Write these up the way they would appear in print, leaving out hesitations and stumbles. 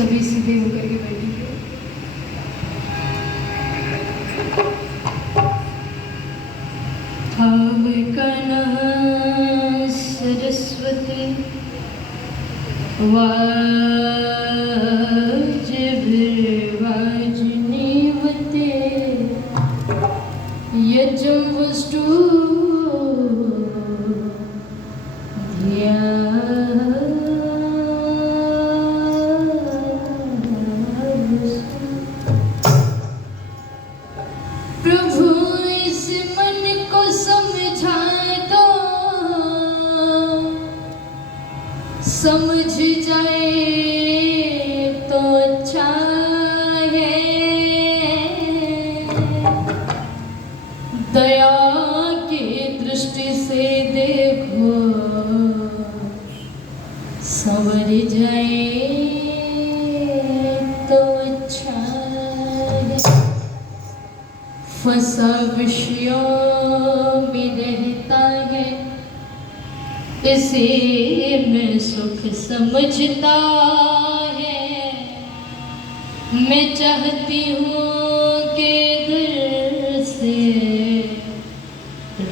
सभी सीधे होकर के बैठेंगे। भावकना सरस्वती वाजभिर्वाजिनीवते यज्ञं वस्तु प्रभु इस मन को समझाए तो समझ जाए तो अच्छा है। दया की दृष्टि से देखो संवर जाए तो अच्छा है। फंसा विषयों में रहता है इसे में सुख समझता है। मैं चाहती हूँ कि घर से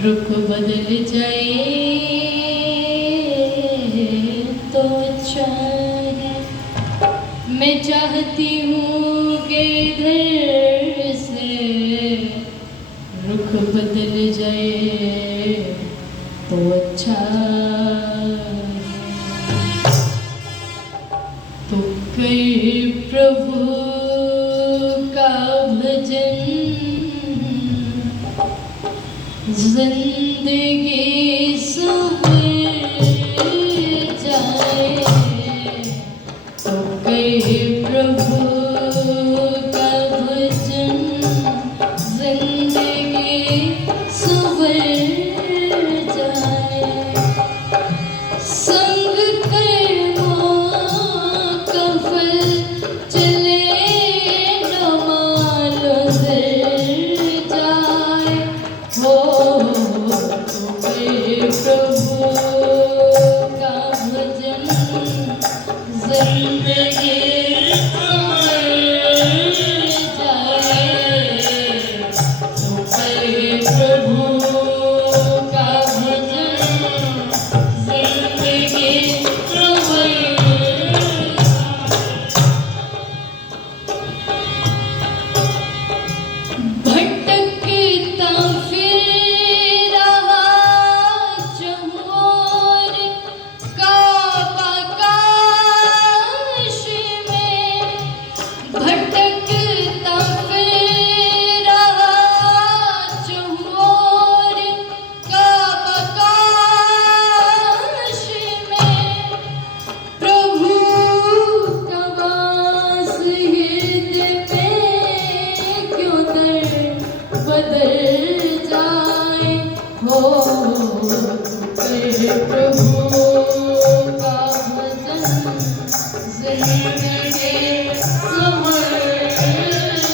रुख बदल जाए तो अच्छा है। मैं चाहती हूँ कि घर से रुख बदल जाए तो अच्छा है। तो कई प्रभु का भजन जिंदगी संवर जाए। तो कई प्रभु का भजन जिंदगी संवर जाए। संग कर्मों का फल चले न मालो सिर जाए। हो तो प्रभु का भजन जिंदगी संवर जाए। तो प्रभु का भजन जिंदगी संवर भटकता फिर रहा चहुओर काबा काश में। भटकता फिर रहा चहुओर काबा काश में। प्रभु का वास हृदय में क्यों दर बदल जाए। हो प्रभु का भजन जिंदगी संवर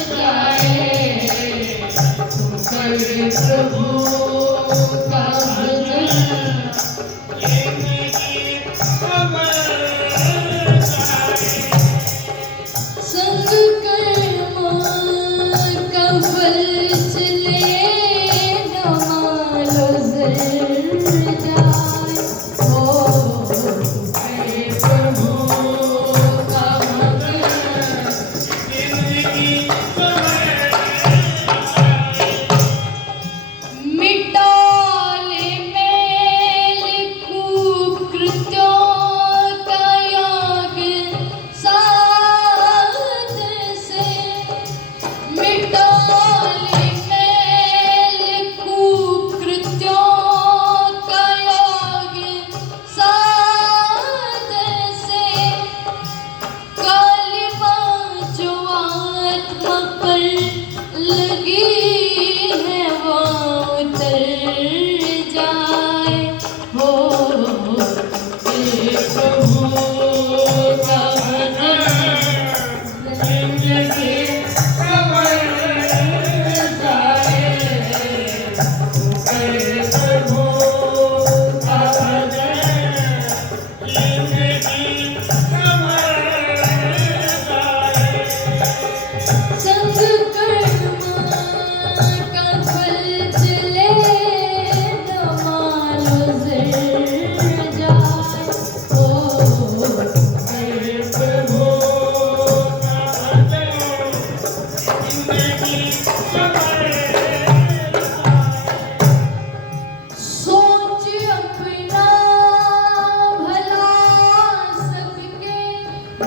जाए। प्रभु का भजन संग कर्मों का फल चले न मालो सिर जाए। हो प्रभु का भजन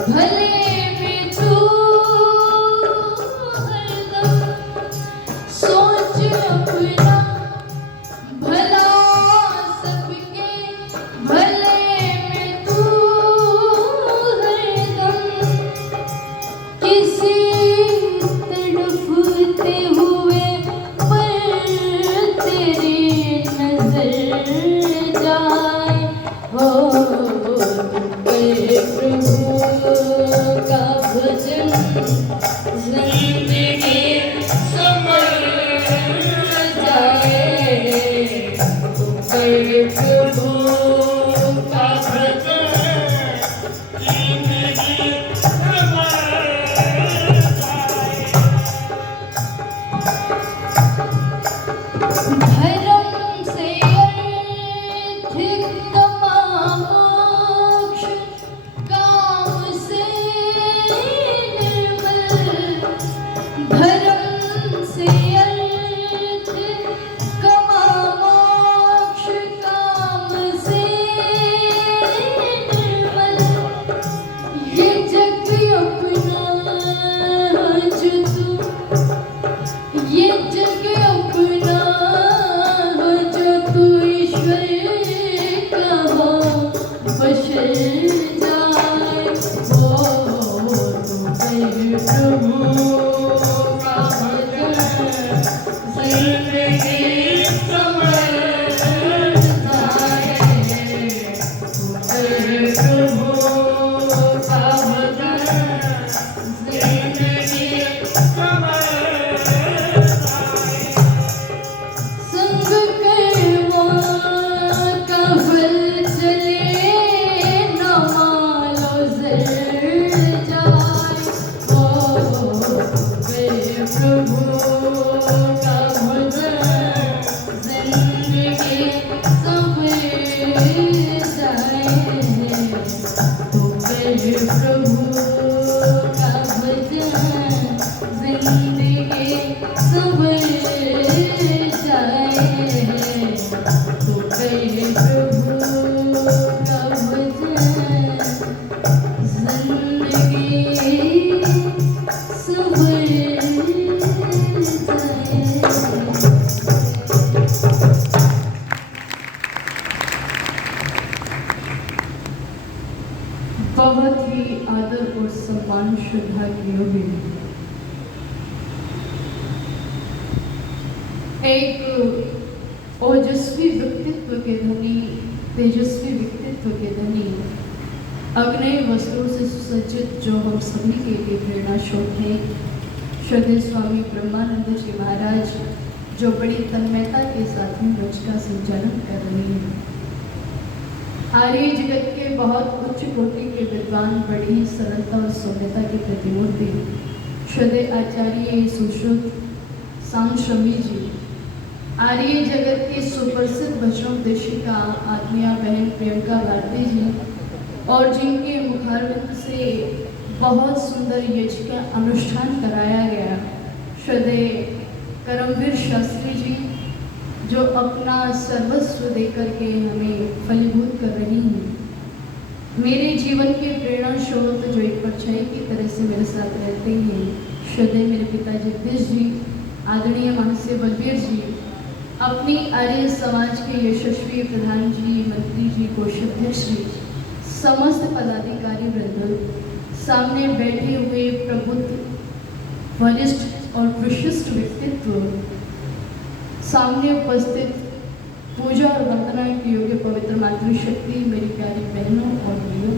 भले में तू हरदम सोच अपना भला सबके भले में तू हरदम किसी तड़पते हुए पर तेरी नजर जाए हो प्रभु का भजन जिंदगी संवर जाए प्रभु का भजन जिंदगी संवर जाए। धर्म से अधिक मोक्ष काम से निर्मल धर्म से अधिक मोक्ष काम से निर्मल ये जग अपना जो तू ये जग अपना जो तू ईश्वर का हो बशर जाए हो प्रभु का भजन जिंदगी संवर जाए प्रभु का भजन जिंदगी संवर संग करवा का फल चले न मालो जर जाए ओ प्रभु का भजन जिंदगी संवर जाए ओ प्रभु का भजन जिंदगी संवर जाए तो प्रभु का भजन जिंदगी संवर जाए। बहुत ही आदर और सम्मान श्रद्धा की योगी एक ओजस्वी व्यक्तित्व के धनी तेजस्वी व्यक्तित्व के धनी अग्नि वस्त्रों से सुसज्जित जो हम सभी के लिए प्रेरणा स्रोत है श्रद्धेय स्वामी ब्रह्मानंद जी महाराज जो बड़ी तन्मयता के साथ में मंच का संचालन कर रहे हैं। आर्य जगत के बहुत उच्च कोटि के विद्वान बड़ी सरलता और सौम्यता की प्रतिमूर्ति श्रद्धेय आचार्य सुश्रुत सांश्रमी जी आर्य जगत के सुप्रसिद्ध वचनोपदेशिका आत्मीया बहन प्रियंका भारती जी और जिनके मुखारविंद से बहुत सुंदर यज्ञ का अनुष्ठान कराया गया श्रद्धेय करमवीर शास्त्री जी जो अपना सर्वस्व देकर के हमें फलीभूत कर रही हैं। मेरे जीवन के प्रेरणा स्रोत जो एक परछाई की तरह से मेरे साथ रहते हैं श्रद्धेय मेरे पिता जगदीश जी आदरणीय महर्षि बलबीर जी अपनी आर्य समाज के यशस्वी प्रधान जी मंत्री जी कोषाध्यक्ष जी समस्त पदाधिकारी वृंद सामने बैठे हुए प्रबुद्ध वरिष्ठ और विशिष्ट व्यक्तित्व सामने उपस्थित पूजा और वंदना की योग्य पवित्र मातृशक्ति मेरी प्यारी बहनों और भाइयों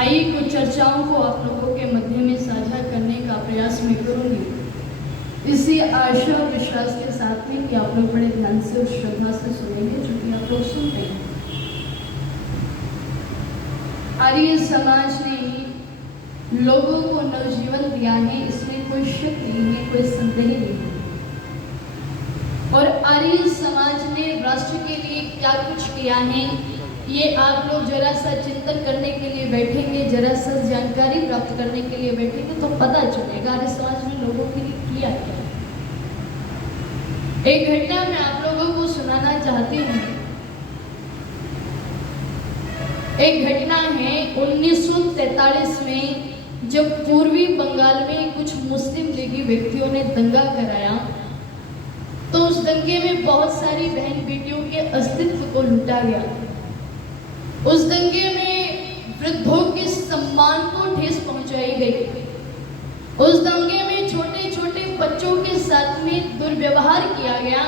आइए कुछ चर्चाओं को आप लोगों के मध्य में साझा करने का प्रयास मैं करूंगी इसी आशा और विश्वास के साथ में कि आप लोग बड़े ध्यान से और श्रद्धा से सुनेंगे जो कि आप लोग सुनते हैं। आर्य समाज ने लोगों को नवजीवन दिया है इसमें कोई शक नहीं है कोई संदेह नहीं है और आर्य समाज ने राष्ट्र के लिए क्या कुछ किया है ये आप लोग जरा सा चिंतन करने के लिए बैठेंगे जरा सा जानकारी प्राप्त करने के लिए बैठेंगे तो पता चलेगा आर्य समाज ने लोगों के लिए किया क्या। एक घटना मैं आप लोगों को सुनाना चाहती हूँ। एक घटना है 1943 में, जब पूर्वी बंगाल में कुछ मुस्लिम लीगी व्यक्तियों ने दंगा कराया, तो उस दंगे में बहुत सारी बहन बेटियों के अस्तित्व को लूटा गया। उस दंगे में वृद्धों के सम्मान को ठेस पहुंचाई गई। उस दंगे में छोटे छोटे बच्चों के साथ में दुर्व्यवहार किया गया।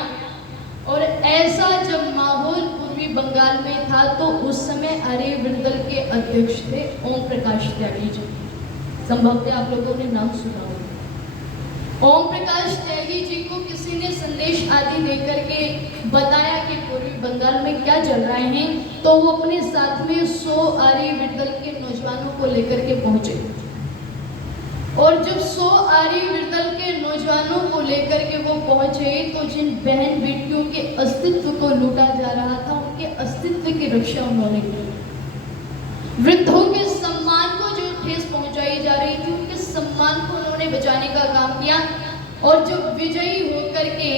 और ऐसा जब माहौल पूर्वी बंगाल में था, तो उस समय आर्यवीर दल के अध्यक्ष थे ओम प्रकाश त्यागी जी। संभवतः आप लोगों ने नाम सुना होगा। ओम प्रकाश त्यागी जी को किसी ने संदेश आदि देकर के बताया कि पूर्वी बंगाल में क्या चल रहा है, तो वो अपने साथ में 100 आर्यवीर दल के नौजवानों को लेकर के पहुंचे। और जब 100 आर्यवीर दल के नौजवानों को लेकर के वो पहुंचे, तो जिन बहन बेटियों के अस्तित्व को लूटा जा रहा था, उनके अस्तित्व की रक्षा उन्होंने की। वृद्धों के सम्मान को जो ठेस पहुंचाई जा रही थी, उनके सम्मान को उन्होंने बचाने का काम किया। और जब विजयी होकर के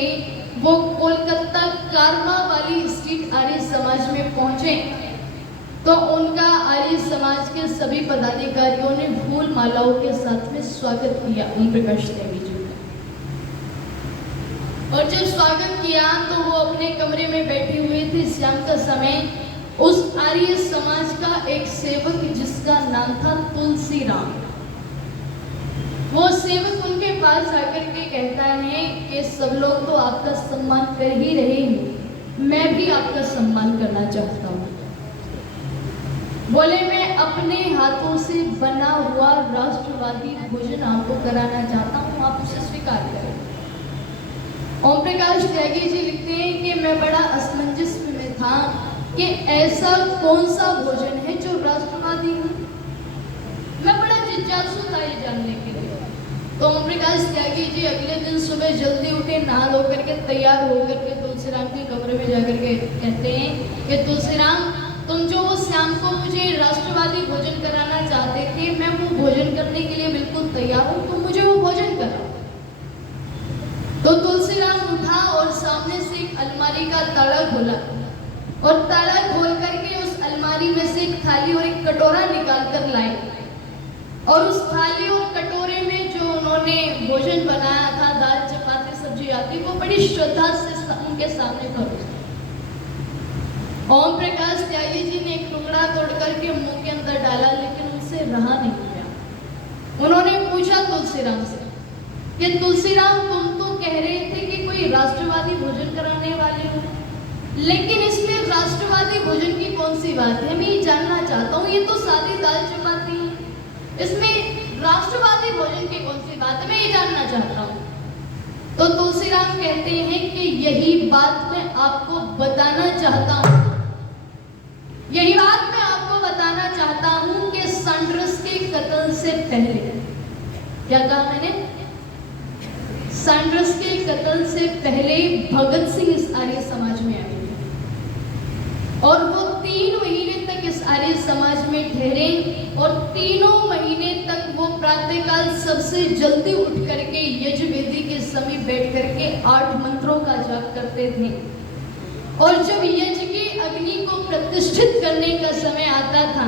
वो कोलकाता कारवा वाली स्ट्रीट आर्य समाज में पहुंचे, तो उनका आर्य समाज के सभी पदाधिकारियों ने फूल मालाओं के साथ में स्वागत किया ओम प्रकाश त्यागी जी का। और जब स्वागत किया, तो वो अपने कमरे में बैठे हुए थे। शाम का समय उस आर्य समाज का एक सेवक, जिसका नाम था तुलसी राम, वो सेवक उनके पास आकर के कहता है कि सब लोग तो आपका सम्मान कर ही रहे हैं, मैं भी आपका सम्मान करना चाहता हूँ। बोले, मैं अपने हाथों से बना हुआ राष्ट्रवादी भोजन आपको कराना चाहता हूँ, आप उसे स्वीकार करें। ओम प्रकाश त्यागी जी लिखते हैं कि मैं बड़ा असमंजस में था कि ऐसा कौन सा भोजन है जो राष्ट्रवादी है। मैं बड़ा जिज्ञासु था ये जानने के लिए। तो ओम प्रकाश त्यागी जी अगले दिन सुबह जल्दी उठे, नहा धो करके तैयार होकर के तुलसीराम के कमरे में जाकर के कहते हैं कि तुलसीराम, तुम जो वो शाम को मुझे राष्ट्रवादी भोजन कराना चाहते थे, मैं वो भोजन करने के लिए बिल्कुल तैयार हूँ, तुम मुझे वो भोजन कराओ। तो तुलसीराम उठा और सामने से एक अलमारी का ताला खोला, और ताला खोल करके उस अलमारी में से एक थाली और एक कटोरा निकाल कर लाए। और उस थाली और कटोरे में जो उन्होंने भोजन बनाया था, दाल चपाती सब्जी आती, वो बड़ी श्रद्धा से उनके सामने परोसा। ओम प्रकाश त्यागी जी ने एक टुकड़ा तोड़ करके मुंह के अंदर डाला, लेकिन उनसे रहा नहीं गया। उन्होंने पूछा तुलसीराम से कि तुलसीराम, तुम तो कह रहे थे कि कोई राष्ट्रवादी भोजन कराने वाले हो, लेकिन इसमें राष्ट्रवादी भोजन की कौन सी बात है? मैं ये जानना चाहता हूँ। ये तो सादी दाल चपाती है, इसमें राष्ट्रवादी भोजन की कौन सी बात है? मैं ये जानना चाहता हूँ। तो तुलसीराम कहते हैं कि यही बात मैं आपको बताना चाहता हूँ, यही बात मैं आपको बताना चाहता हूँ कि सैंडर्स के कत्ल से पहले, क्या कहा मैंने? सैंडर्स के कत्ल से पहले भगत सिंह इस आर्य समाज में आए और वो 3 महीने तक इस आर्य समाज में ठहरे। और 3 महीने तक वो प्रातःकाल सबसे जल्दी उठ करके यज्ञवेदी के समीप बैठ करके 8 मंत्रों का जाप करते थे। और जब यज्ञ की अग्नि को प्रतिष्ठित करने का समय आता था,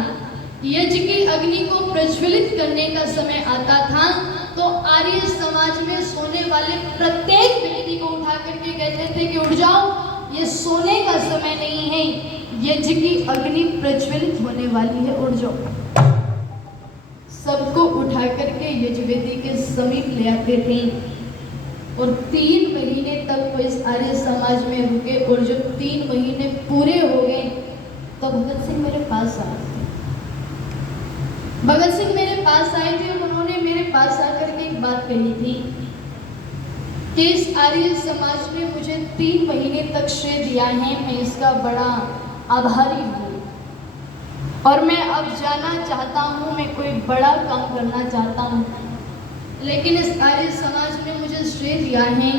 यज्ञ की अग्नि को प्रज्वलित करने का समय आता था, तो आर्य समाज में सोने वाले प्रत्येक व्यक्ति को उठा करके कहते थे कि उठ जाओ, ये सोने का समय नहीं है, यज्ञ की अग्नि प्रज्वलित होने वाली है, उठ जाओ। सबको उठा करके यज्ञवेदी के समीप ले आते थे। और 3 महीने तक वो इस आर्य समाज में रुके। और जब 3 महीने पूरे हो गए, तो भगत सिंह मेरे पास आए थे। भगत सिंह मेरे पास आए थे और उन्होंने मेरे पास आकर के एक बात कही थी कि इस आर्य समाज ने मुझे 3 महीने तक श्रेय दिया है, मैं इसका बड़ा आभारी हूँ और मैं अब जाना चाहता हूँ, मैं कोई बड़ा काम करना चाहता हूँ, लेकिन इस आर्य समाज ने मुझे श्रेय दिया है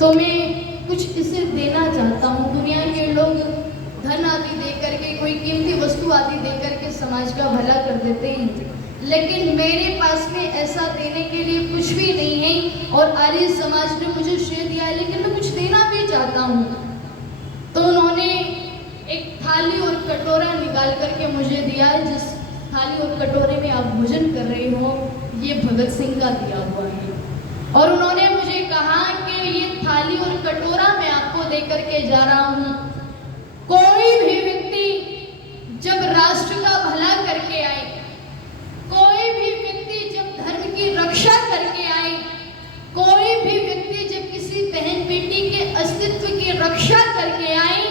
तो मैं कुछ इसे देना चाहता हूँ। दुनिया के लोग धन आदि दे करके, कोई कीमती वस्तु आदि दे करके समाज का भला कर देते हैं, लेकिन मेरे पास में ऐसा देने के लिए कुछ भी नहीं है। और आर्य समाज ने मुझे श्रेय दिया है, लेकिन मैं कुछ देना भी चाहता हूँ। तो उन्होंने एक थाली और कटोरा निकाल करके मुझे दिया है। जिस थाली और कटोरे में आप भोजन कर रहे हो, ये भगत सिंह का दिया हुआ है। और उन्होंने मुझे कहा कि ये थाली और कटोरा मैं आपको दे करके जा रहा हूँ। कोई भी व्यक्ति जब राष्ट्र का भला करके आए, कोई भी व्यक्ति जब धर्म की रक्षा करके आए, कोई भी व्यक्ति जब किसी बहन बेटी के अस्तित्व की रक्षा करके आए,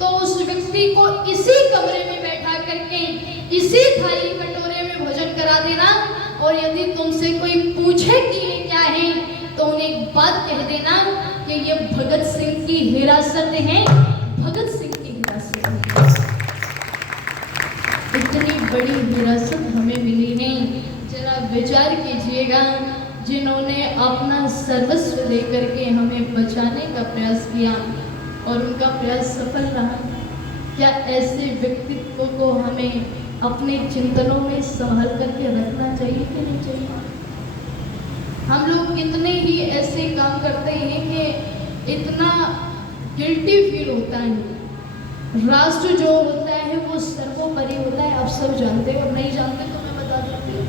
तो उस व्यक्ति को इसी कमरे में बैठा करके इसी थाली कटोरे में भोजन करा देना। और यदि तुमसे कोई पूछे कि ये क्या है, तो उन्हें एक बात कह देना कि ये भगत सिंह की हिरासत है, भगत सिंह की हिरासत है। इतनी बड़ी हिरासत हमें मिली है। जरा विचार कीजिएगा, जिन्होंने अपना सर्वस्व लेकर के हमें बचाने का प्रयास किया और उनका प्रयास सफल रहा, क्या ऐसे व्यक्तित्व को हमें अपने चिंतनों में संभाल करके रखना चाहिए कि नहीं चाहिए? हम लोग कितने ही ऐसे काम करते हैं कि इतना गिल्टी फील होता है। राष्ट्र जो होता है वो सर्वोपरि होता है, आप सब जानते हो। नहीं जानते तो मैं बता देती हूँ।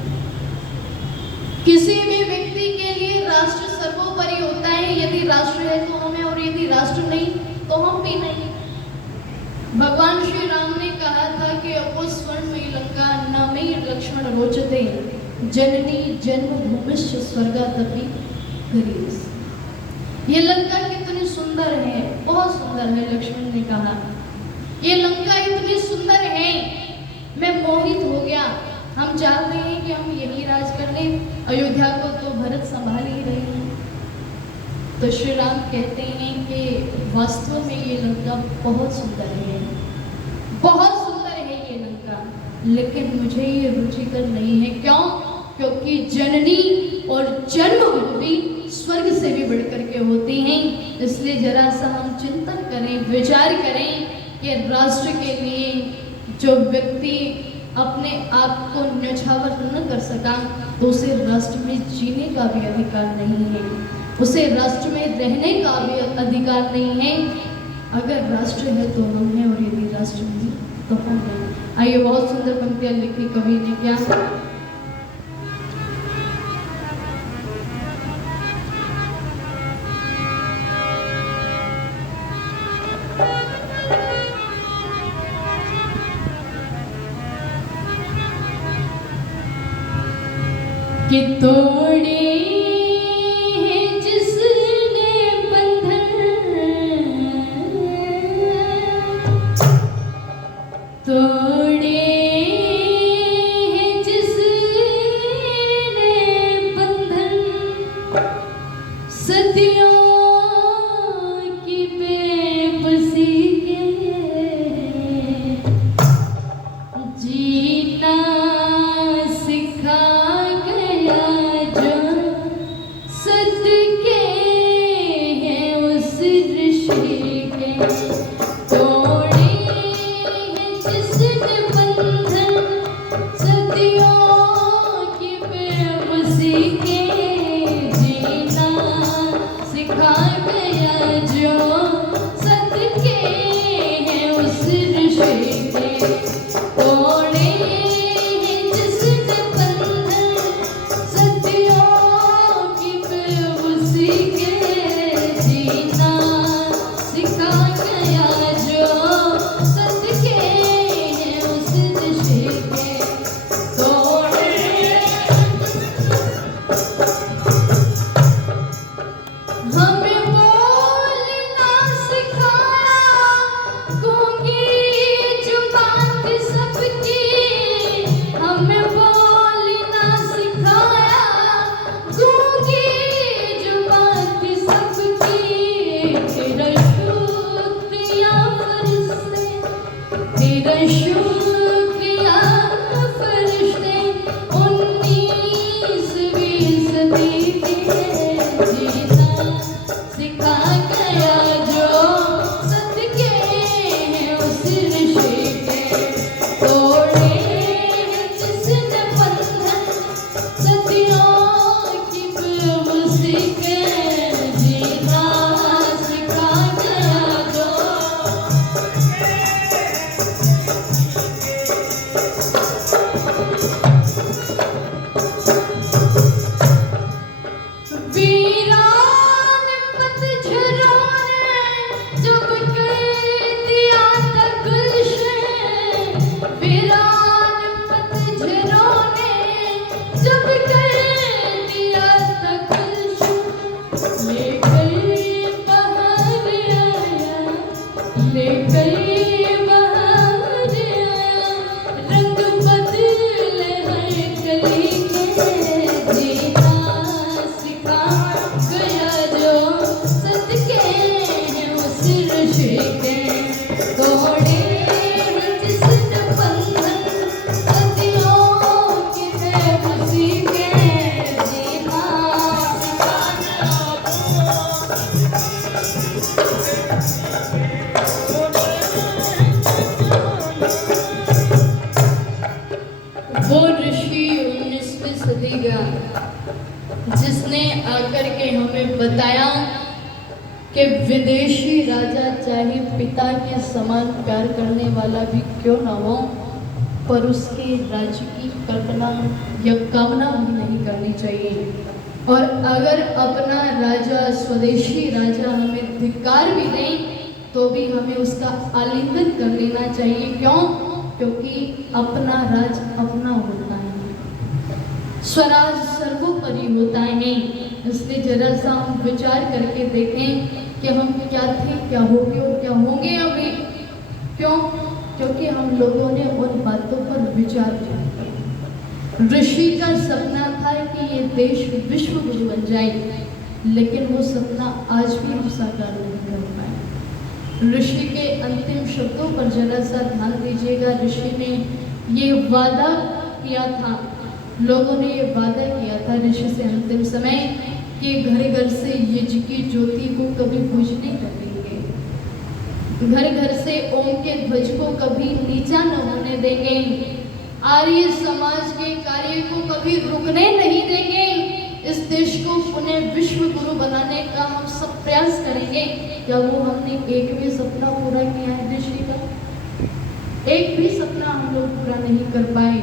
किसी भी व्यक्ति के लिए राष्ट्र सर्वोपरि होता है। यदि राष्ट्र है तो हमें, और यदि राष्ट्र नहीं तो हम भी नहीं। भगवान श्री राम ने कहा था कि अपो स्वर्णमयी लंका न मयि लक्ष्मण रोचते, जननी जन्मभूमिश्च स्वर्गादपि गरीयसी। ये लंका कितनी सुंदर है, बहुत सुंदर है। लक्ष्मण ने कहा ये लंका इतनी सुंदर है, मैं मोहित हो गया। हम चाहते हैं कि हम यही राज कर लें, अयोध्या को तो भरत संभाल ही रहे हैं। तो श्री राम कहते हैं कि वास्तव में ये लंका बहुत सुंदर है, बहुत सुंदर है ये लंका, लेकिन मुझे ये रुचिकर नहीं है। क्यों? क्योंकि जननी और जन्मभूमि स्वर्ग से भी बढ़कर के होती हैं। इसलिए जरा सा हम चिंतन करें, विचार करें कि राष्ट्र के लिए जो व्यक्ति अपने आप को न्यौछावर न कर सका, तो उसे राष्ट्र में जीने का भी अधिकार नहीं है, उसे राष्ट्र में रहने का भी अधिकार नहीं है। अगर राष्ट्र है तो हम हैं, और यदि राष्ट्र नहीं तो हम हैं। आइए, बहुत सुंदर पंक्तियां लिखी कवि ने। क्या कि तोड़े जीना सिखा गया जो वो ऋषि 19वीं सदी का जिसने आकर के हमें बताया कि विदेशी राजा चाहे पिता के समान प्यार करने वाला भी क्यों ना हो, पर उसके राज्य की कल्पना या कामना भी नहीं करनी चाहिए। और अगर अपना राजा, स्वदेशी राजा हमें धिक्कार भी दे तो भी हमें उसका आलिंगन कर लेना चाहिए। क्यों? क्योंकि अपना राज अपना होता है, स्वराज सर्वोपरि होता है। इसलिए जरा सा हम विचार करके देखें कि हम क्या थे, क्या हो गए और क्या होंगे अभी। क्यों? क्योंकि हम लोगों ने उन बातों पर विचार किया। ऋषि का सपना था कि ये देश विश्व गुरु बन जाए, लेकिन वो सपना आज भी हम साकार नहीं कर पाए। ऋषि के अंतिम शब्दों पर जरा सा ध्यान दीजिएगा। ऋषि ने ये वादा किया था, लोगों ने ये वादा किया था ऋषि से अंतिम समय कि घर घर से यज्ञ की ज्योति को कभी बुझ नहीं करेंगे, घर घर से ओम के ध्वज को कभी नीचा न होने देंगे, आर्य समाज के कार्य को कभी रुकने नहीं देंगे। इस देश को पुनः विश्व गुरु बनाने का हम सब प्रयास करेंगे। क्या वो हमने एक भी सपना पूरा किया है ऋषि का? एक भी सपना हम लोग पूरा नहीं कर पाए।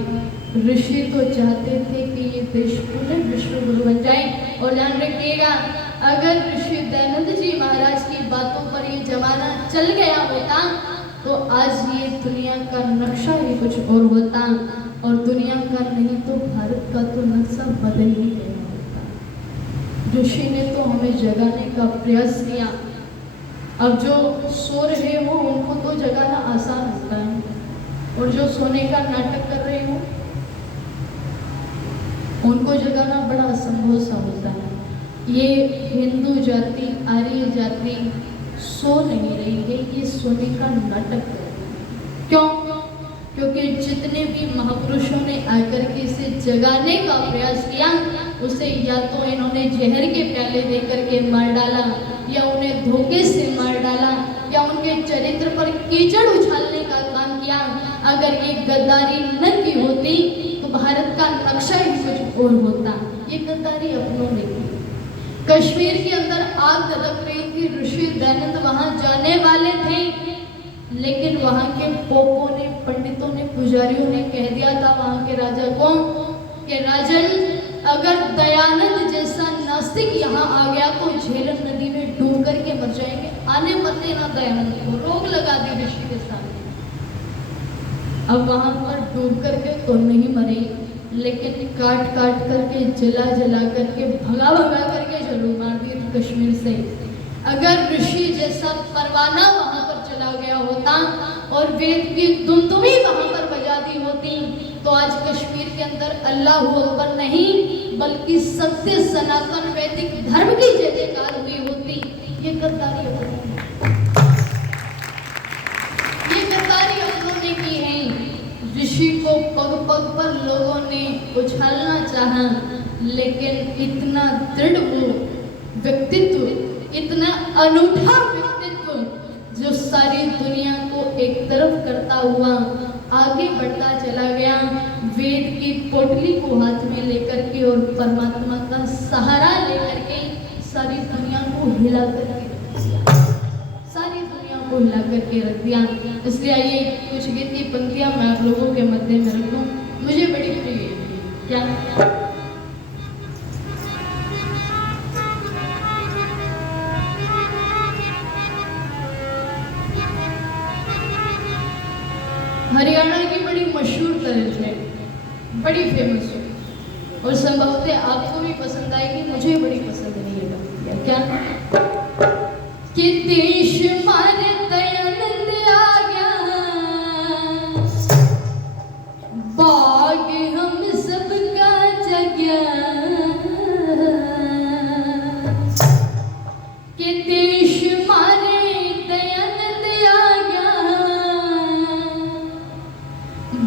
ऋषि तो चाहते थे कि ये देश पुनः विश्व गुरु बन जाए। और ध्यान रखिएगा, अगर ऋषि दयानंद जी महाराज की बातों पर ये जमाना चल गया होता तो आज ये दुनिया का नक्शा ही कुछ और होता, और दुनिया का नहीं तो भारत का तो नक्शा बदल ही गया होता। ऋषि ने तो हमें जगाने का प्रयास किया। अब जो सो रहे हो उनको तो जगाना आसान होता है, और जो सोने का नाटक कर रहे हो उनको जगाना बड़ा असंभव सा होता है। ये हिंदू जाति, आर्य जाति सो नहीं रही है, ये सोने का नाटक है। क्यों? क्योंकि जितने भी महापुरुषों ने आकर के इसे जगाने का प्रयास किया, उसे या तो इन्होंने जहर के प्याले देकर के मार डाला, या उन्हें धोखे से मार डाला, या उनके चरित्र पर कीचड़ उछालने का काम किया। अगर ये गद्दारी न की होती तो भारत का नक्शा ही कुछ और होता। ये गद्दारी अपनों ने की। कश्मीर के अंदर आग धधक रही थी, ऋषि दयानंद वहां जाने वाले थे, लेकिन वहां के पोपों ने, पंडितों ने, पुजारियों ने कह दिया था वहां के राजा को कि राजन, अगर दयानंद जैसा नास्तिक यहाँ आ गया तो झेलम नदी में डूब करके मर जाएंगे, आने मत देना दयानंद को। रोक लगा दी ऋषि के सामने। अब वहां पर डूब करके तो नहीं मरे, लेकिन काट काट करके, जला जला करके, भगा भगा करके जरूर मार दिए कश्मीर से। अगर ऋषि जैसा परवाना वहां पर चला गया होता और वेद की दुमदुमी वहां पर बजा दी होती तो आज कश्मीर के अंदर अल्लाह अकबर नहीं बल्कि सत्य सनातन वैदिक धर्म की जय जयकार हुई होती। ये गद्दारी उन्होंने की है। ऋषि को पग पग पर लोगों ने उछालना चाहा, लेकिन इतना दृढ़ वो व्यक्तित्व, इतना अनूठा व्यक्तित्व जो सारी दुनिया को एक तरफ करता हुआ आगे बढ़ता चला गया, वेद की पोटली को हाथ में लेकर के और परमात्मा का सहारा लेकर के सारी दुनिया को हिला करके रख दिया, सारी दुनिया को हिला करके रख दिया। इसलिए आइए कुछ गीत की पंक्तियां मैं आप लोगों के मध्य में रखूं, मुझे बड़ी प्रिय है। क्या हरियाणा की बड़ी मशहूर तर्ज है, बड़ी फेमस है, और संभवतः आपको भी पसंद आएगी, मुझे बड़ी पसंद नहीं है। क्या कि देश मारे दयानंद आ गया, बाग हम सबका जगया, कि देश मारे दयानंद आ गया,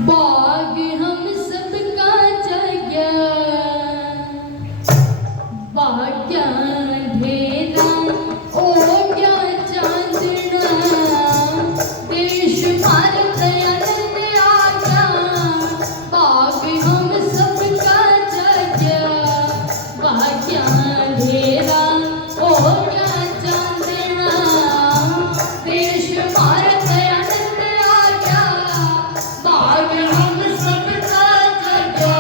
बाग हम सबका जगया, भाग्या अंधेरा ओ क्या चांदना भाग हम सबका जगा, भाग्या अंधेरा ओ क्या चांदना, देश भारत आनंद आ गया, भाग हम सबका जगा,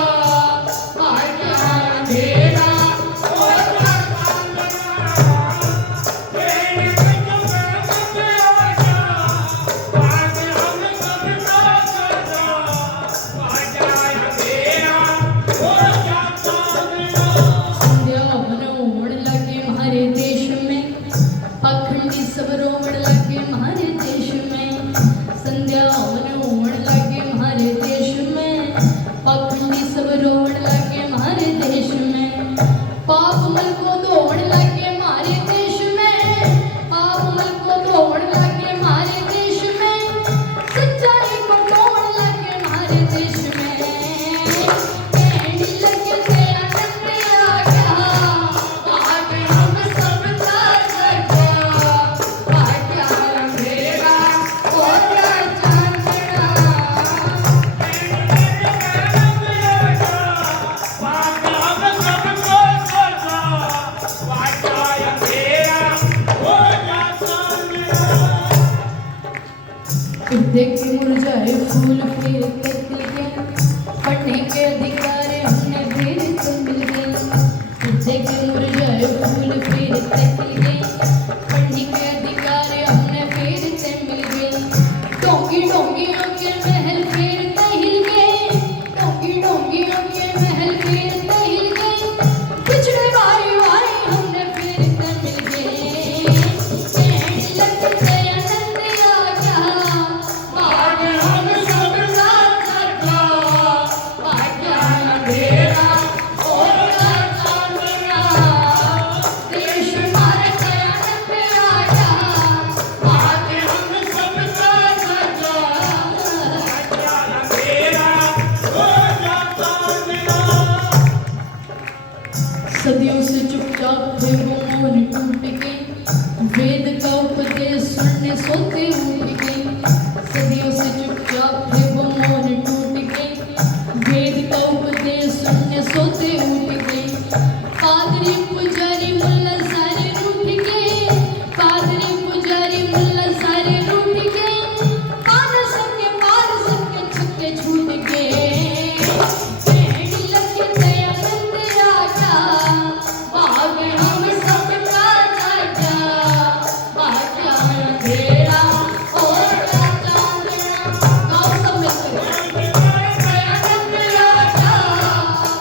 भाग्या अंधेरा ओ क्या संध्या हवन होने लगे हमारे देश में, पाखंडी सब रोवण लगे हमारे देश में, संध्या हवन होने लगे हमारे देश में, पाखंडी सब रोवण लगे हमारे देश में, पाप मल को धोवण लगे हमारे देश में, पाप मल को धोवण लगे हमारे देश में, सच्चाई को ढोवण लगे हमारे देश में, कहने लगे थे आनंद आ गया, भाग हम सबका जगा, भाग्या अंधेरा ओ क्या चांदना, देख के मुरझाए फूल फिर खिल गए, पढ़ने के अधिकार हमने फिर से मिल गए, देख के मुरझाए फूल फिर खिल गए, पढ़ने के अधिकार हमने फिर से मिल गए, डोंगी डोंगियों के महल फिर हिल गए, डोंगी डोंगियों के महल फिर हिल गए, पिछड़े भाई भाई हमने फिर से मिल गए, कहने लगे थे आनंद आ गया, भाग हम सबका जगा, भाग्या अंधेरा ओ क्या चांदना, देश भारत आनंद आ गया, भाग हम सबका जगा, सदियों से चुपचाप थे वो मौन टूट के, वेद का उपदेश सुनने सोते उठ के, सदियों से चुपचाप थे वो मौन टूट के, वेद का उपदेश सुनने सोते उठ के, पादरी पुजारी मुल्ला सारे रूठ के, पादरी पुजारी मुल्ला सारे रूठ के, पार सबके छक्के छूट के, कहने लगे थे आनंद आ गया, भाग हम सबका जगा, भाग्या अंधेरा ओ क्या चांदना, गाओ सब मिलकर, आनंद आ गया,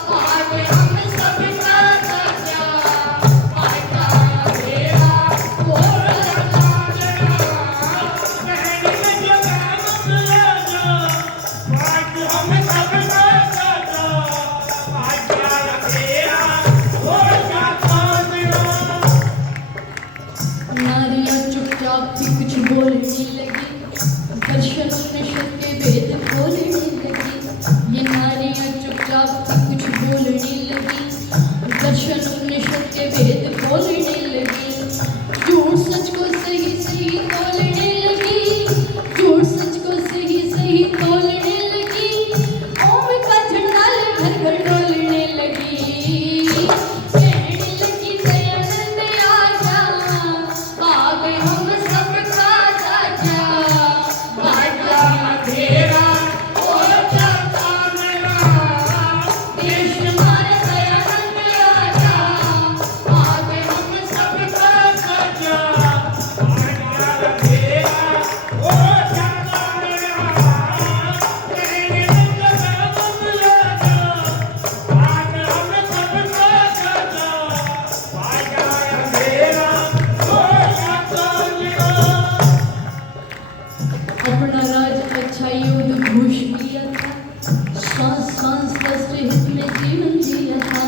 भाग हम सबका जगा, भाग्या अंधेरा ओ क्या नारियां चुपचाप थी कुछ बोलने लगी, दर्शन उपनिषद के वेद खोलने लगी, ये नारियां चुपचाप थी कुछ बोलने लगी, दर्शन उपनिषद के वेद खोलने लगी, झूठ सच को सही सही तोलने लगी, झूठ सच को सही सही तोलने लगी, ओम का झंडा ले घर घर डोलने लगी, कहने लगी दयानंद आ गया, भाग हम सबका जगा, भाग्या अंधेरा ओ क्या चांदना, देश भारत आनंद आ गया, भाग हम सबका जगा, भाग्या अंधेरा ओ क्या अपना राज अच्छा युद्ध घोष किया था, श्वास श्वास राष्ट्र हित में जीवन जिया था,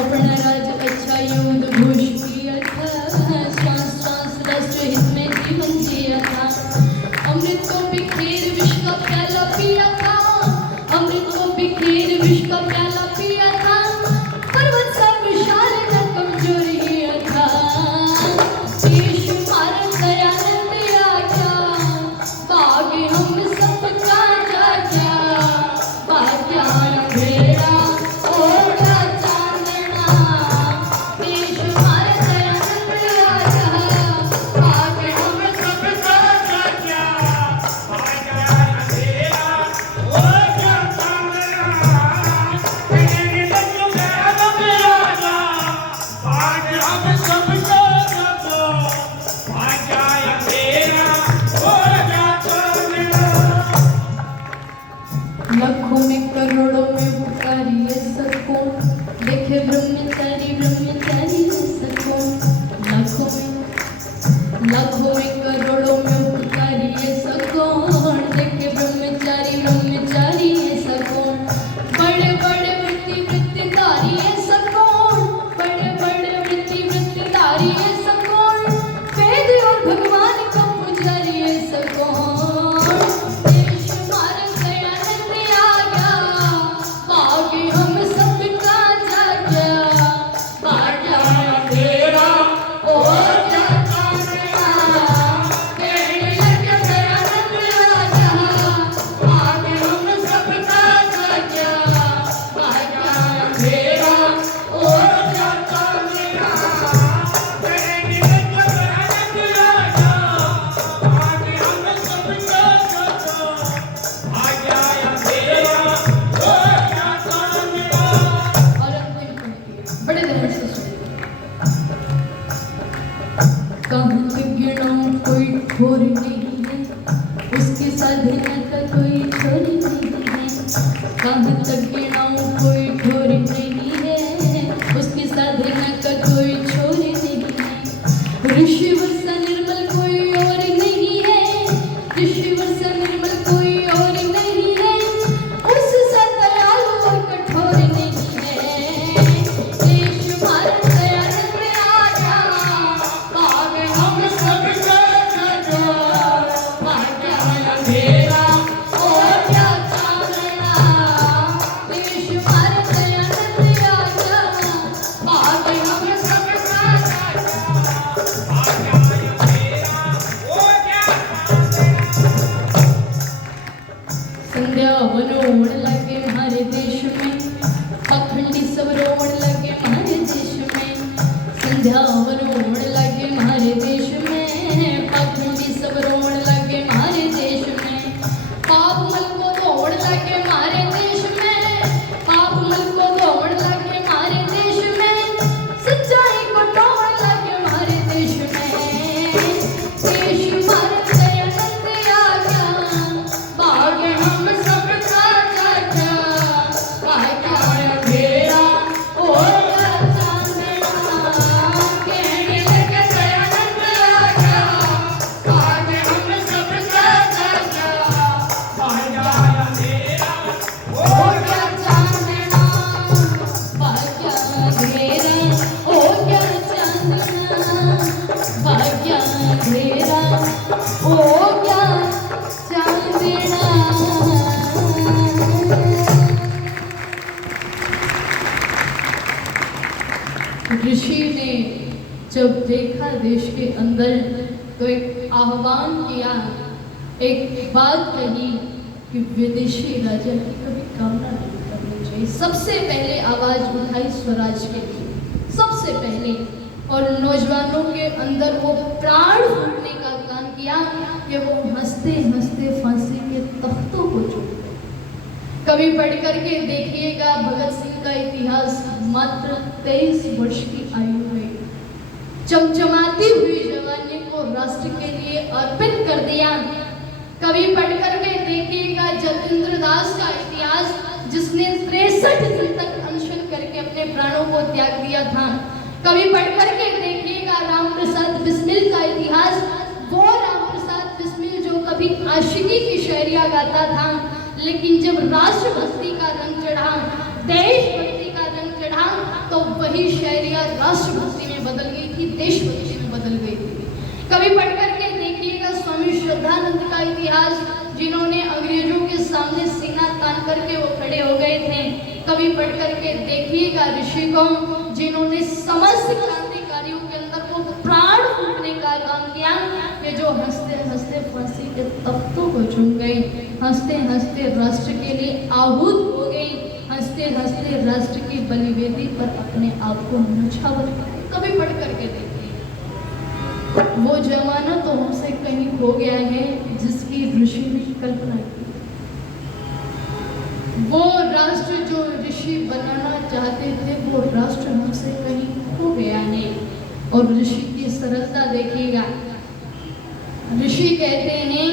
अपना राज अच्छा युद्ध घोष किया था, श्वास श्वास राष्ट्र हित में जीवन जिया था, अमृत को बिखेर विष का प्याला पिया था, अमृत को बिखेर विष का प्याला पिया था, पर्वत सा विशाल न कमजोर ही था, देश भारत दयानंद आ गया, भाग हम सबका जगा, भाग्या देखे ब्रह्मचारी ब्रह्मचारी ऐसा कौन, लाखों में करोड़ों में उपकारी ऐसा कौन, देखे ब्रह्मचारी ब्रह्मचारी ऐसा कौन, बड़े बड़े वृत्ति वृत्तिधारी ऐसा कौन, बड़े बड़े वृत्ति वृत्तिधारी ऐसा कौन, वेद और भगवान का पुजारी ऐसा कौन, देश हमारा दयानंद आ गया, भाग्य हम सबका जागा, भाग्य तेरा और बड़े ध्यान से सुनिए। कहाँ तक गिनाऊं कोई ठोर नहीं है, उसकी साधना का कोई छोर नहीं है, कहाँ तक गिनाऊं कोई ठोर नहीं है, उसकी साधना का कोई छोर नहीं है, ऋषि वर्षा निर्मल कोई और नहीं है, ऋषि वर्षा निर्मल कोई और नहीं है, उससे दयालु और कठोर नहीं है, देश भारत दयानंद आ गया, भाग्य हम सबका जागा, भाग्य अंधेरा और क्या चांदना, देश भारत दयानंद आ गया, भाग्य हम सबका जागा, भाग्य अंधेरा और क्या चांदना। संध्या वनोड़ लगे हमारे देश में, पखंडी सब रोड़ लगे हमारे देश में, संध्या वनोड़ लगे हमारे देश में, पखंडी सब रोड़ लगे हमारे देश में, पाप मल को दौड़ लगे हमारे देश में, पाप मल को दौड़ लगे हमारे देश में, सच्चाई को तोड़ लगे हमारे देश में, देश भारत दयानंद आ गया, भाग्य हम सबका जागा, भाग्य अंधेरा और क्या चांदना, कहने लगे दयानंद आ गया, भाग्य हम सबका जागा, भाग्य अंधेरा और क्या चांदना, भाग्य अंधेरा और क्या चांदना, भाग्य अंधेरा और क्या चांदना। ऋषि ने जब देखा देश के अंदर तो एक आह्वान किया, एक बात कही कि विदेशी राजा की कभी कामना नहीं करनी चाहिए। सबसे पहले आवाज उठाई स्वराज के लिए, सबसे पहले, और नौजवानों के अंदर वो प्राण फूटने का काम किया कि वो हंसते हंसते फांसी के तख्तों को चूम गए। कभी पढ़ करके देखिएगा भगत सिंह का इतिहास, मात्र 23 वर्ष की आयु में चमचमाती हुई जवानी को राष्ट्र के लिए अर्पित कर दिया। कभी पढ़ करके देखिएगा जतेंद्र दास का इतिहास, जिसने 63 दिन तक अनशन करके अपने प्राणों को त्याग दिया था। कभी पढ़ करके देखिएगा राम प्रसाद बिस्मिल का इतिहास, वो राम प्रसाद बिस्मिल जो कभी आशिकी की शायरियाँ गाता था, लेकिन जब राष्ट्रभक्ति का रंग चढ़ा, देशभक्ति का रंग चढ़ा, तो वही शायरियाँ राष्ट्रभक्ति में बदल गई थी, देशभक्ति में बदल गई थी। कभी पढ़ करके देखिएगा स्वामी श्रद्धानंद का इतिहास, जिन्होंने अंग्रेजों के सामने सीना तान करके वो खड़े हो गए थे। कभी पढ़ करके देखिएगा ऋषि को, जिन्होंने समस्त क्रांतिकारियों के अंदर वो प्राण फूटने का काम किया कि जो हंसते हंसते फांसी के तख्तों को चूम गए, हंसते हंसते राष्ट्र के लिए आहूत हो गए, हंसते हंसते राष्ट्र की बलिवेदी पर अपने आप को न्यौछावर किया। कभी पढ़ करके देखिए, वो जमाना तो हमसे कहीं खो गया है जिसकी ऋषि ने कल्पना की। वो राष्ट्र जो ऋषि बनाना चाहते थे, वो राष्ट्र हमसे कहीं खो गया है। और ऋषि की सरलता देखिएगा, ऋषि कहते हैं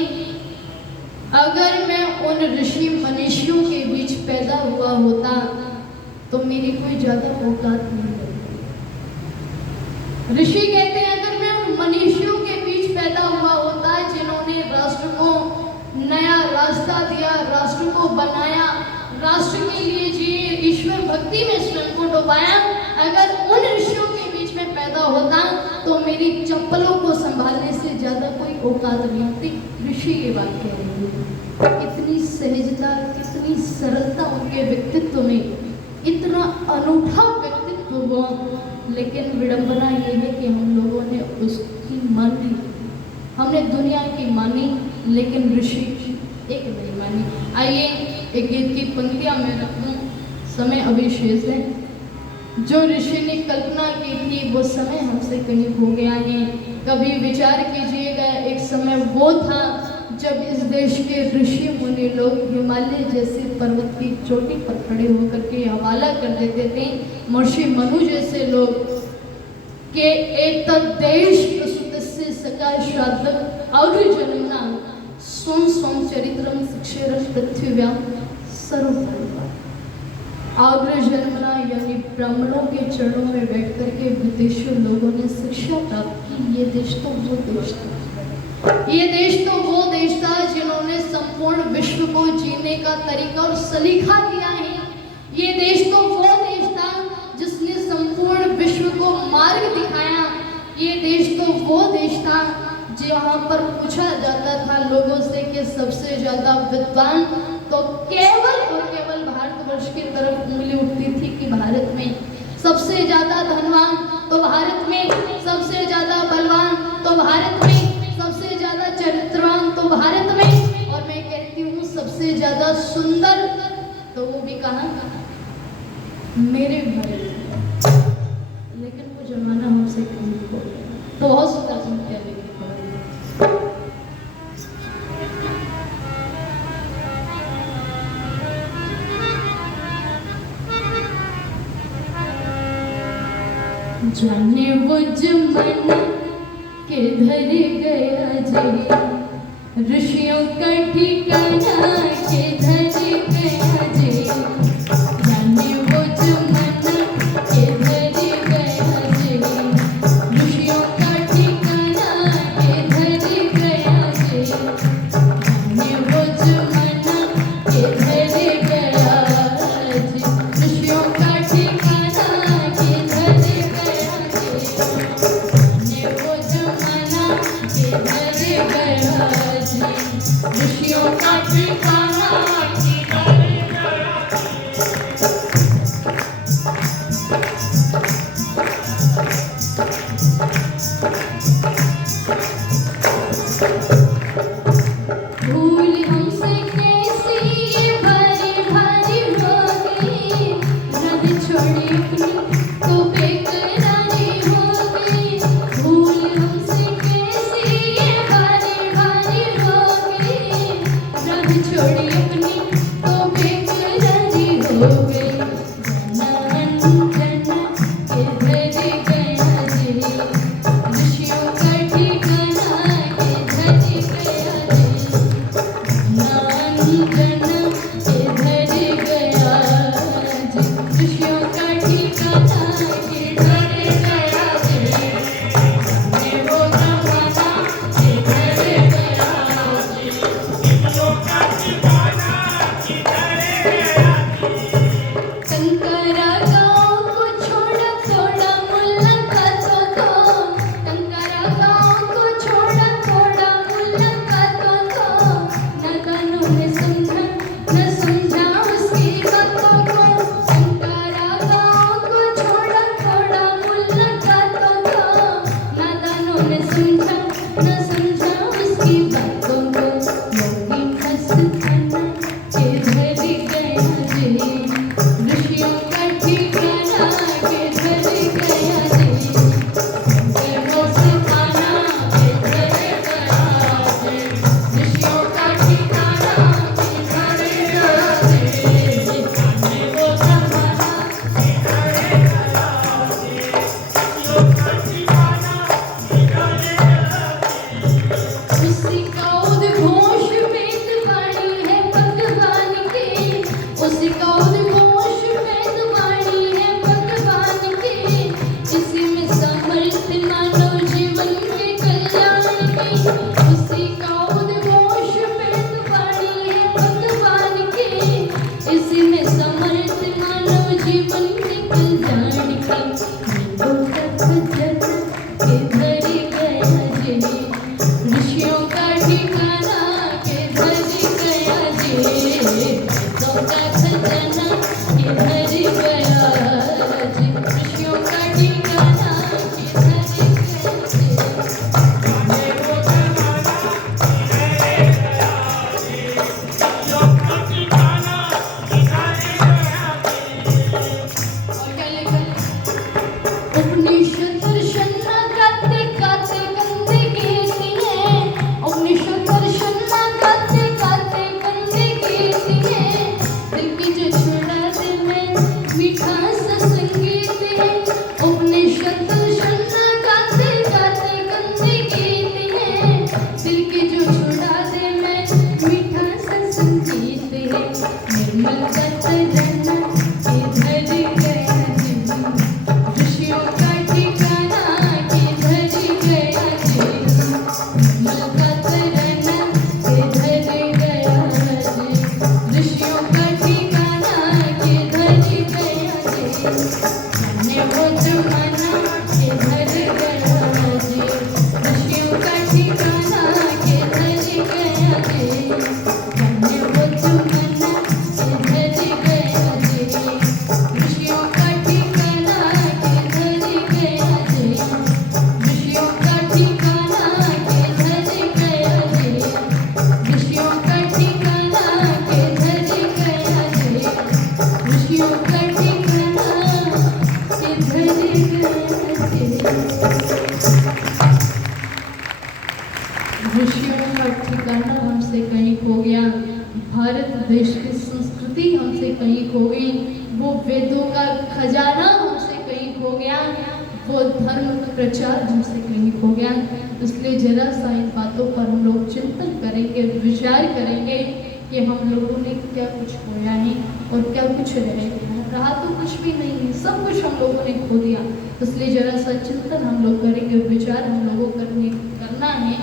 अगर मैं उन ऋषि मनीषियों के बीच पैदा हुआ होता तो मेरी कोई ज्यादा औकात नहीं है। ऋषि कहते हैं अगर मैं उन मनुष्यों के बीच पैदा हुआ होता है जिन्होंने राष्ट्र को नया रास्ता दिया, राष्ट्र को बनाया, राष्ट्र के लिए जिए, ईश्वर भक्ति में स्वयं को डुबाया, अगर उन ऋषियों के बीच में पैदा होता तो मेरी चप्पलों को संभालने से ज्यादा कोई औकात नहीं होती। ऋषि ये बात कह रहे हैं। इतनी सहजता, कितनी सरलता उनके व्यक्तित्व में, इतना अनूठा व्यक्तित्व हुआ, लेकिन विडंबना ये है कि हम लोगों ने उसकी मानी, हमने दुनिया की मानी लेकिन ऋषि एक नहीं मानी। आइए एक गीत की पंक्तियां मैं रखूं, समय अभी शेष है। जो ऋषि ने कल्पना की थी वो समय हमसे कहीं हो गया है। कभी विचार कीजिएगा, एक समय वो था जब इस देश के ऋषि मुनि लोग हिमालय जैसे पर्वत की चोटी पर खड़े होकर के हवाला कर देते थे। महर्षि मनु जैसे लोग के एक देश प्रसुतस्य सकाशात् अग्र जन्मना स्वं स्वं चरित्रम शिक्षेरं पृथ्व्यां सर्वपर्वा। अग्र जन्मना यानी ब्राह्मणों के चरणों में बैठ करके विदेशी लोगों ने शिक्षा प्राप्त की। ये देश तो वो देश था, ये देश तो वो देश था जिन्होंने संपूर्ण विश्व को जीने का तरीका और सलीका दिया है। ये देश तो वो देश था जिसने संपूर्ण विश्व को मार्ग दिखाया। ये देश तो वो देश था जहाँ पर पूछा जाता था लोगों से कि सबसे ज्यादा विद्वान तो केवल और केवल भारतवर्ष की तरफ उंगली उठती थी कि भारत में। सबसे ज्यादा धनवान तो भारत में, सबसे ज्यादा बलवान तो भारत में, सबसे ज्यादा चरित्रवान तो भारत में, और मैं कहती हूँ सबसे ज्यादा सुंदर तो वो भी कहाँ मेरे भारत में। लेकिन वो जमाना हमसे कहीं हो गया। तो बहुत सुंदर सुनते हैं जाने वो जमाना किधर गया जी, ऋषियों का ठिकाना किधर गया जी। जाने वो जमाना किधर गया जी, ऋषियों का ठिकाना किधर गया जी। जाने वो जमाना किधर गया जी, ऋषियों का ठिकाना किधर गया जी। जाने वो जमाना किधर गया जी, ऋषियों का ठिकाना किधर भूल हमसे कैसी ये भारी भारी होगी, रब छोड़ी अपनी तो बेकरारी होगी। भूल हमसे कैसी ये भारी भारी होगी, रब छोड़ी अपनी तो बेकरारी होगी। ऋषियों का ठिकाना किधर गया कंकरा गाँव को छोड़ा थोड़ा मुलाकातों को, कंकरा गाँव को छोड़ा थोड़ा मुलाकातों को। नादानों ने समझा न समझा उसकी बातों को, कंकरा गाँव को छोड़ा थोड़ा मुलाकातों को। नादानों ने समझा न समझा उसकी बातों को। मोगी फंस खाना किधर गया जी, ऋषियों का मीठा सा संगीत है उपनिषद शन्ना गाते गाते गंदे गीत है दिल के जो छुड़ा दे मैं मीठा सा संगीत है निर्मल कतरन किधर गया दिल ऋषियों का ठिकाना किधर गया दिल निर्मल कतरन किधर गया दिल ऋषियों का ठिकाना किधर गया दिल जाने वो जमाना किधर गया दिल ऋषियों का ठिकाना किधर गया दिल जाने वो जमाना किधर गया दिल ऋषियों का ठिकाना किधर गया दिल ऋषियों का ठिकाना किधर गया दिल ऋषियों का ठिकाना किधर गया दिल ऋषियों का ठिकाना किधर गया दिल ऋषियों का ठिकाना हमसे कहीं खो गया भारत देश की संस्कृति हमसे कहीं खो गई वो वेदों का खजाना हमसे कहीं खो गया वो धर्म प्रचार हमसे कहीं खो गया इसलिए जरा सा इन बातों पर हम लोग चिंतन करेंगे विचार करेंगे कि हम लोगों ने क्या कुछ खोया है और क्या कुछ रहा तो कुछ भी नहीं है सब कुछ हम लोगों ने खो दिया इसलिए जरा सा चिंतन हम लोग करेंगे विचार हम लोगों करना है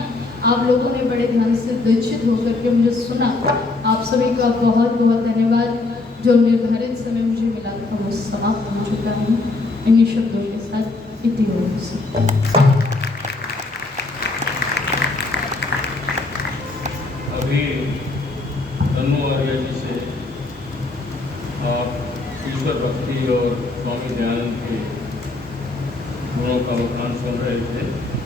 आप लोगों ने बड़े ध्यान से दीक्षित होकर के मुझे सुना आप सभी का बहुत बहुत धन्यवाद जो निर्धारित समय मुझे मिला था वो समाप्त हो चुका है इन्हीं शब्दों के साथ इति होती अभी तनु आर्य जी से आप ईश्वर भक्ति और स्वामी दयानंद के गुणों का वखान सुन रहे थे।